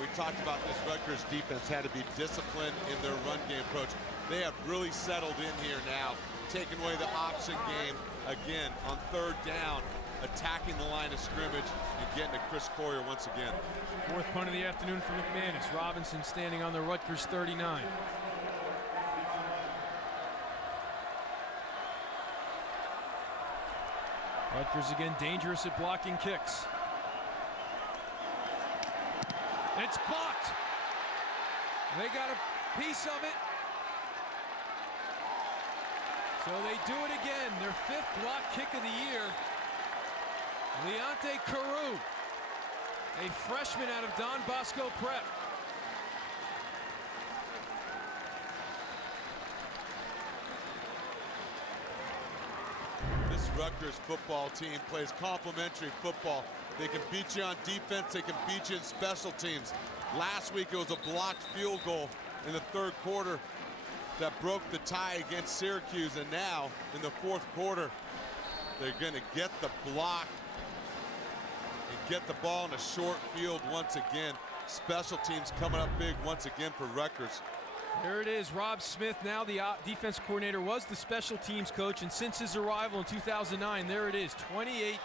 We talked about this. Rutgers defense had to be disciplined in their run game approach. They have really settled in here now, taking away the option game again on 3rd down, attacking the line of scrimmage and getting to Chris Coyer once again. 4th punt of the afternoon for McManus. Robinson standing on the Rutgers 39. Rutgers again dangerous at blocking kicks. It's blocked. They got a piece of it. So they do it again. Their 5th block kick of the year. Leonte Carew, a freshman out of Don Bosco Prep. This Rutgers football team plays complementary football. They can beat you on defense, they can beat you in special teams. Last week it was a blocked field goal in the 3rd quarter that broke the tie against Syracuse, and now in the 4th quarter they're going to get the block and get the ball in a short field once again. Special teams coming up big once again for Rutgers. There it is. Rob Smith, now the defense coordinator, was the special teams coach, and since his arrival in 2009, there it is, 28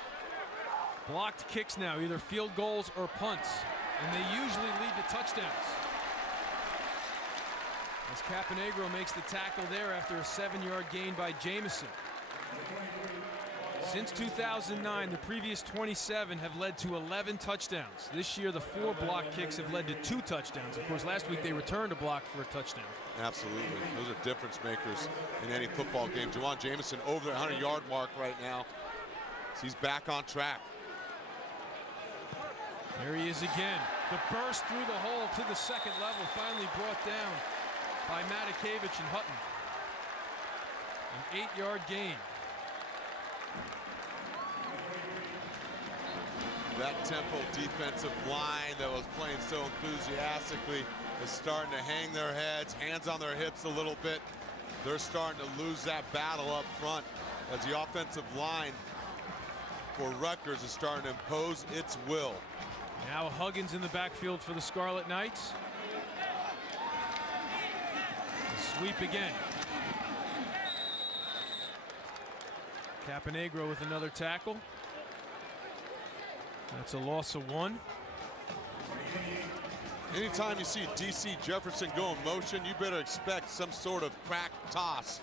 blocked kicks now, either field goals or punts, and they usually lead to touchdowns. As Caponegro makes the tackle there after a 7-yard gain by Jamison. Since 2009, the previous 27 have led to 11 touchdowns. This year, the 4 block kicks have led to 2 touchdowns. Of course, last week they returned a block for a touchdown. Absolutely. Those are difference makers in any football game. Juwan Jamison over the 100-yard mark right now. He's back on track. There he is again. The burst through the hole to the 2nd level, finally brought down by Matakevich and Hutton. An 8-yard gain. That Temple defensive line that was playing so enthusiastically is starting to hang their heads, hands on their hips a little bit. They're starting to lose that battle up front as the offensive line for Rutgers is starting to impose its will. Now Huggins in the backfield for the Scarlet Knights. Sweep again. Caponegro with another tackle. That's a loss of 1. Anytime you see DC Jefferson go in motion, you better expect some sort of crack toss.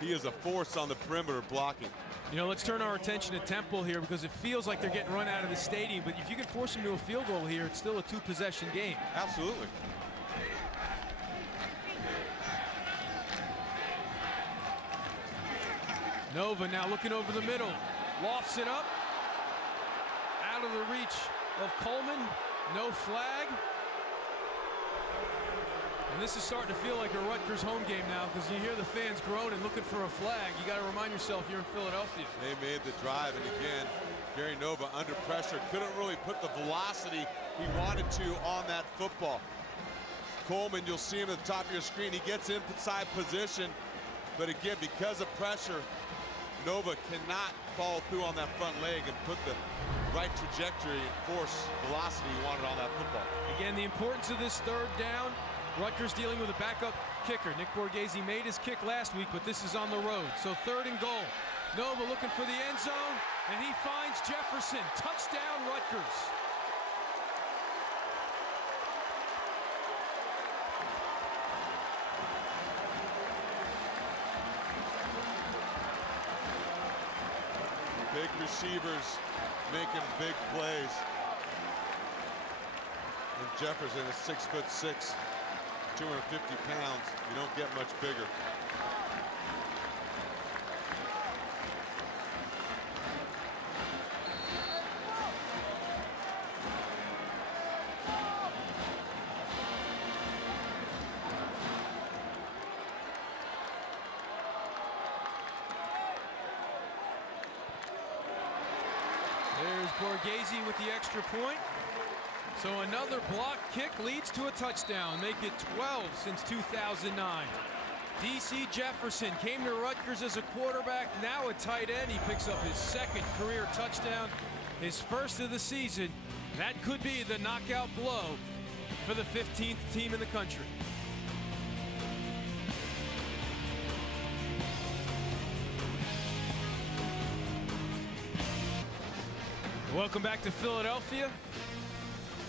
He is a force on the perimeter blocking. You know, let's turn our attention to Temple here because it feels like they're getting run out of the stadium. But if you can force them to a field goal here, it's still a two-possession game. Absolutely. Nova now looking over the middle. Lofts it up. Out of the reach of Coleman. No flag. And this is starting to feel like a Rutgers home game now because you hear the fans groaning looking for a flag. You got to remind yourself you're in Philadelphia. They made the drive, and again, Gary Nova under pressure. Couldn't really put the velocity he wanted to on that football. Coleman, you'll see him at the top of your screen. He gets inside position, but again, because of pressure, Nova cannot follow through on that front leg and put the right trajectory and force velocity he wanted on that football. Again, the importance of this third down. Rutgers dealing with a backup kicker. Nick Borghese made his kick last week, but this is on the road. So 3rd and goal. Nova looking for the end zone, and he finds Jefferson. Touchdown, Rutgers. Big receivers making big plays. And Jefferson is 6'6", 250 pounds. You don't get much bigger. There's Borghese with the extra point. So another block kick leads to a touchdown. Make it 12 since 2009. DC Jefferson came to Rutgers as a quarterback, now a tight end. He picks up his 2nd career touchdown, his 1st of the season. That could be the knockout blow for the 15th team in the country. Welcome back to Philadelphia.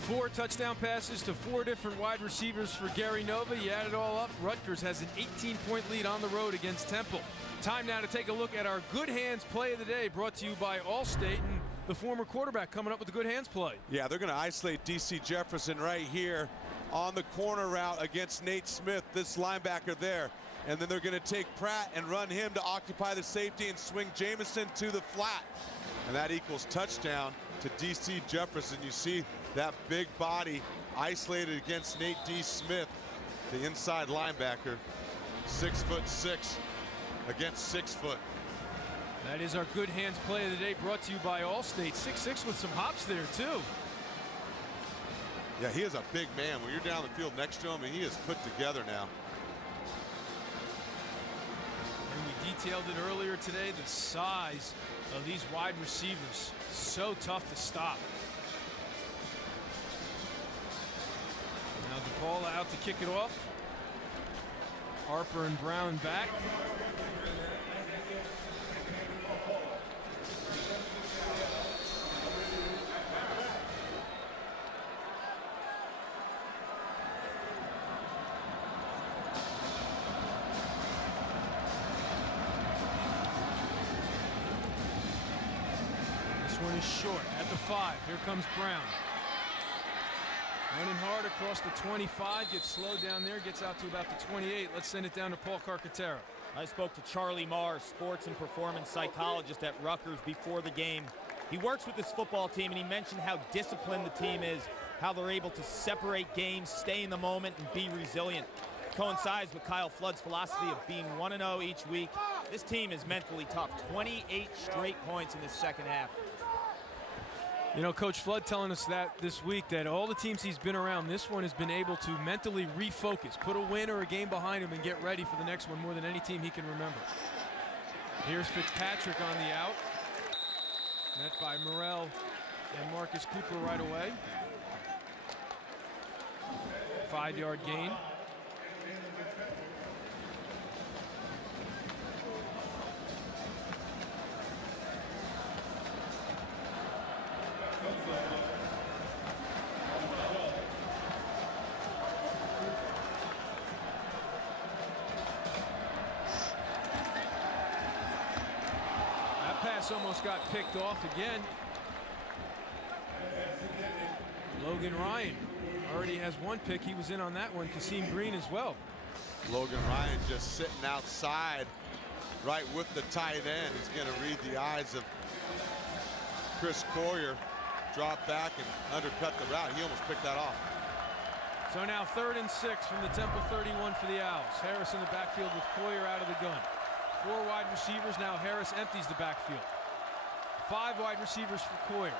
4 touchdown passes to 4 different wide receivers for Gary Nova. You add it all up, Rutgers has an 18-point lead on the road against Temple. Time now to take a look at our Good Hands play of the day, brought to you by Allstate, and the former quarterback coming up with the Good Hands play. Yeah, they're going to isolate DC Jefferson right here on the corner route against Nate Smith, this linebacker there. And then they're going to take Pratt and run him to occupy the safety and swing Jamison to the flat. And that equals touchdown to DC Jefferson. You see that big body isolated against Nate D. Smith, the inside linebacker, 6'6" against 6 foot. That is our Good Hands play of the day, brought to you by Allstate. 6'6" with some hops there too. Yeah, he is a big man. When you're down the field next to him, and he is put together now. And we detailed it earlier today, the size of these wide receivers. So tough to stop. Now the ball out to kick it off. Harper and Brown back. One is short at the 5. Here comes Brown. Running hard across the 25, gets slowed down there, gets out to about the 28. Let's send it down to Paul Carcaterra. I spoke to Charlie Marr, sports and performance psychologist at Rutgers, before the game. He works with this football team, and he mentioned how disciplined the team is, how they're able to separate games, stay in the moment, and be resilient. Coincides with Kyle Flood's philosophy of being 1-0 each week. This team is mentally tough. 28 straight points in the second half. You know, Coach Flood telling us that this week, that all the teams he's been around, this one has been able to mentally refocus, put a win or a game behind him and get ready for the next one more than any team he can remember. Here's Fitzpatrick on the out. Met by Morrell and Marcus Cooper right away. 5-yard gain. pass almost got picked off again. Logan Ryan already has one pick. He was in on that one. Kasim Green as well. Logan Ryan just sitting outside right with the tight end. He's going to read the eyes of Chris Collier. Drop back and undercut the route. He almost picked that off. So now 3rd and 6 from the Temple 31 for the Owls. Harris in the backfield with Collier out of the gun. 4 wide receivers. Now Harris empties the backfield. 5 wide receivers for Collier.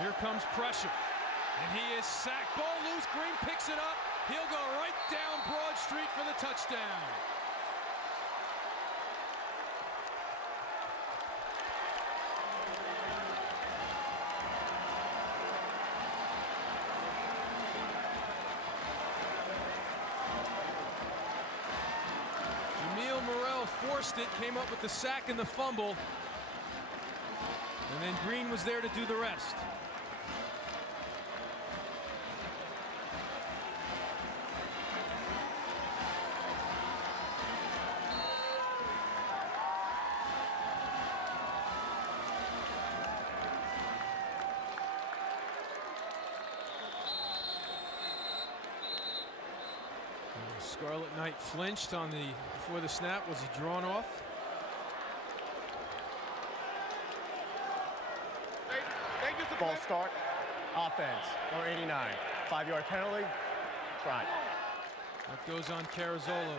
Here comes pressure. And he is sacked. Ball loose. Green picks it up. He'll go right down Broad Street for the touchdown. Jamil Morrell forced it, came up with the sack and the fumble. And then Green was there to do the rest. Scarlet Knight flinched on before the snap. Was he drawn off? Ball start, offense, or 89. 5-yard penalty, try. That goes on Carazzolo.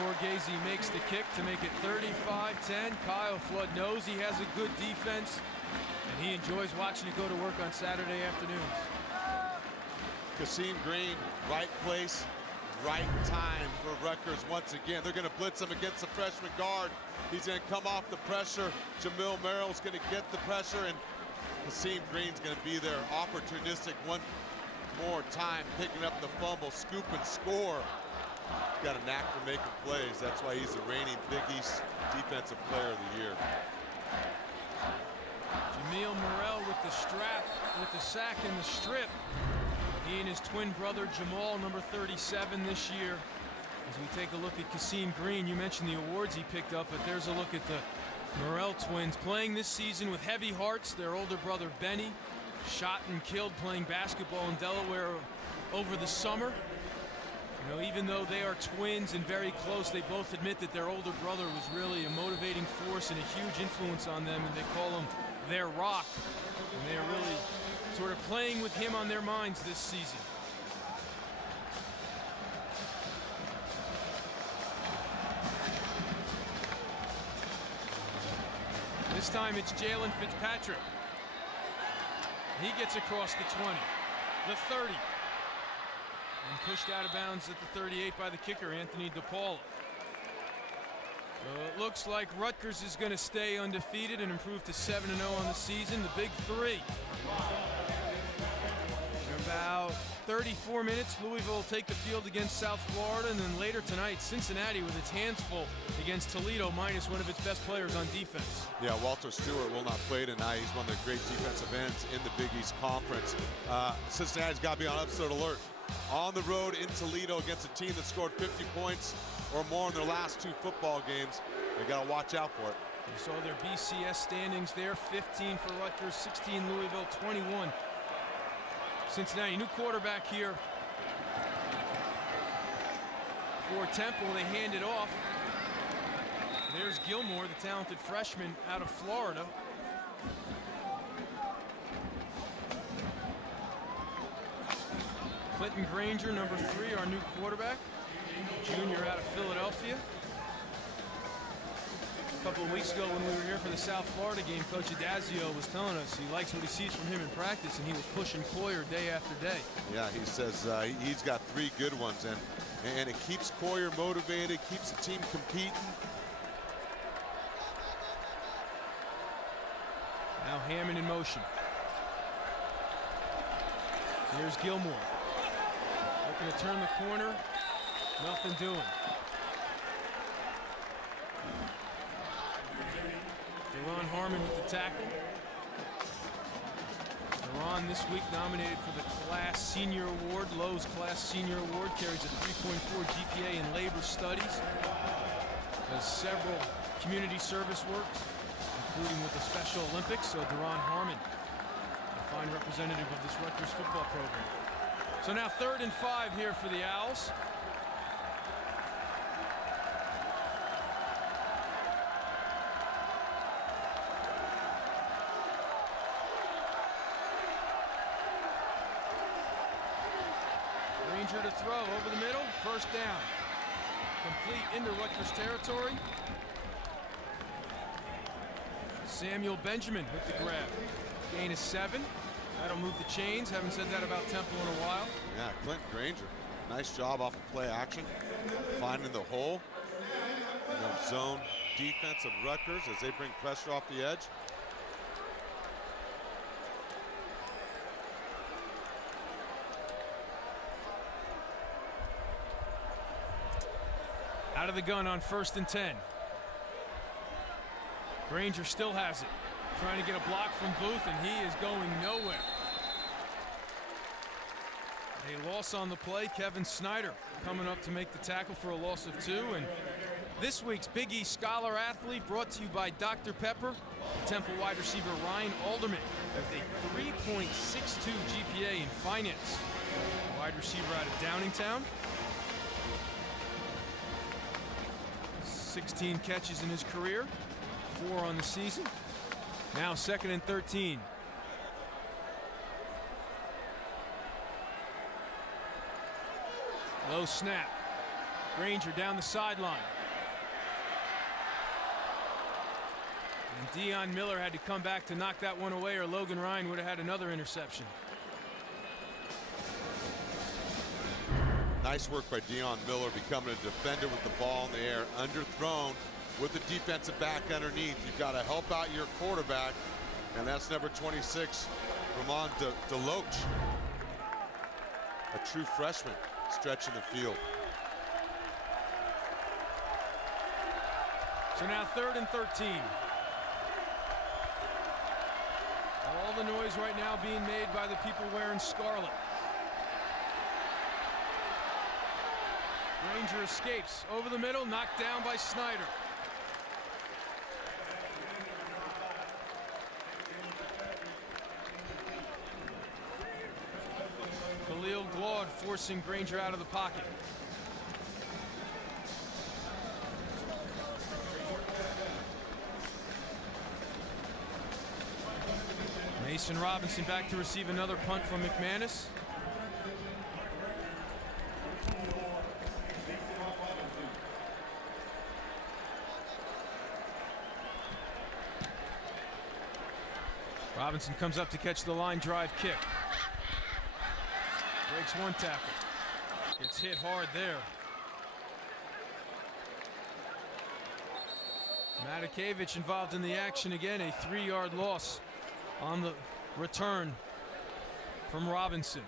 Borghese makes the kick to make it 35-10. Kyle Flood knows he has a good defense, and he enjoys watching it go to work on Saturday afternoons. Kasim Green, right place, right time for Rutgers once again. They're going to blitz him against the freshman guard. He's going to come off the pressure. Jamil Merrill's going to get the pressure, and Kasim Green's going to be there, opportunistic one more time, picking up the fumble, scoop and score. Got a knack for making plays. That's why he's the reigning Big East Defensive Player of the Year. Jamil Morrell with the strap, with the sack and the strip. He and his twin brother Jamal, number 37 this year. As we take a look at Kasim Green, you mentioned the awards he picked up, but there's a look at the Morrell twins playing this season with heavy hearts. Their older brother Benny, shot and killed playing basketball in Delaware over the summer. You know, even though they are twins and very close, they both admit that their older brother was really a motivating force and a huge influence on them, and they call him their rock. And they're really sort of playing with him on their minds this season. This time it's Jalen Fitzpatrick. He gets across the 20, the 30. And pushed out of bounds at the 38 by the kicker, Anthony DePaula. So it looks like Rutgers is going to stay undefeated and improve to 7-0 on the season. The Big Three. In about 34 minutes, Louisville will take the field against South Florida, and then later tonight, Cincinnati with its hands full against Toledo, minus one of its best players on defense. Yeah, Walter Stewart will not play tonight. He's one of the great defensive ends in the Big East Conference. Cincinnati's got to be on upset alert. On the road in Toledo against a team that scored 50 points or more in their last 2 football games. They got to watch out for it. You saw their BCS standings there, 15 for Rutgers, 16 Louisville, 21 Cincinnati. New quarterback here for Temple. They hand it off. There's Gilmore, the talented freshman out of Florida. Clinton Granger, number 3, our new quarterback, junior out of Philadelphia. A couple of weeks ago when we were here for the South Florida game, Coach Adazio was telling us he likes what he sees from him in practice, and he was pushing Collier day after day. Yeah, he says he's got 3 good ones, and it keeps Collier motivated, keeps the team competing. Now Hammond in motion. Here's Gilmore. Looking to turn the corner. Nothing doing. Deron Harmon with the tackle. Deron this week nominated for the Class Senior Award. Lowe's Class Senior Award. Carries a 3.4 GPA in labor studies. Does several community service works, including with the Special Olympics. So Deron Harmon, a fine representative of this Rutgers football program. So now 3rd and 5 here for the Owls. Granger to throw over the middle, 1st down. Complete into Rutgers territory. Samuel Benjamin with the grab. Gain is 7. That'll move the chains. Haven't said that about Temple in a while. Yeah, Clint Granger. Nice job off of play action. Finding the hole. Zone defense of Rutgers as they bring pressure off the edge. Out of the gun on 1st and 10. Granger still has it. Trying to get a block from Booth, and he is going nowhere. A loss on the play. Kevin Snyder coming up to make the tackle for a loss of 2. And this week's Big East Scholar Athlete brought to you by Dr. Pepper. Temple wide receiver Ryan Alderman has a 3.62 GPA in finance. Wide receiver out of Downingtown. 16 catches in his career, 4 on the season. Now 2nd and 13. Low snap. Granger down the sideline. And Dion Miller had to come back to knock that one away, or Logan Ryan would have had another interception. Nice work by Dion Miller, becoming a defender with the ball in the air, underthrown with the defensive back underneath. You've got to help out your quarterback, and that's number 26, Ramon DeLoach. A true freshman stretching the field. So now 3rd and 13. All the noise right now being made by the people wearing scarlet. Granger escapes over the middle, knocked down by Snyder. Khalil Glaude forcing Granger out of the pocket. Mason Robinson back to receive another punt from McManus. Robinson comes up to catch the line drive kick. Breaks one tackle. Gets hit hard there. Matakevich involved in the action again. A 3-yard loss on the return from Robinson.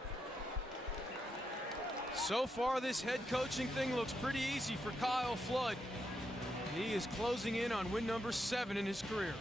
So far, this head coaching thing looks pretty easy for Kyle Flood. He is closing in on win number 7 in his career.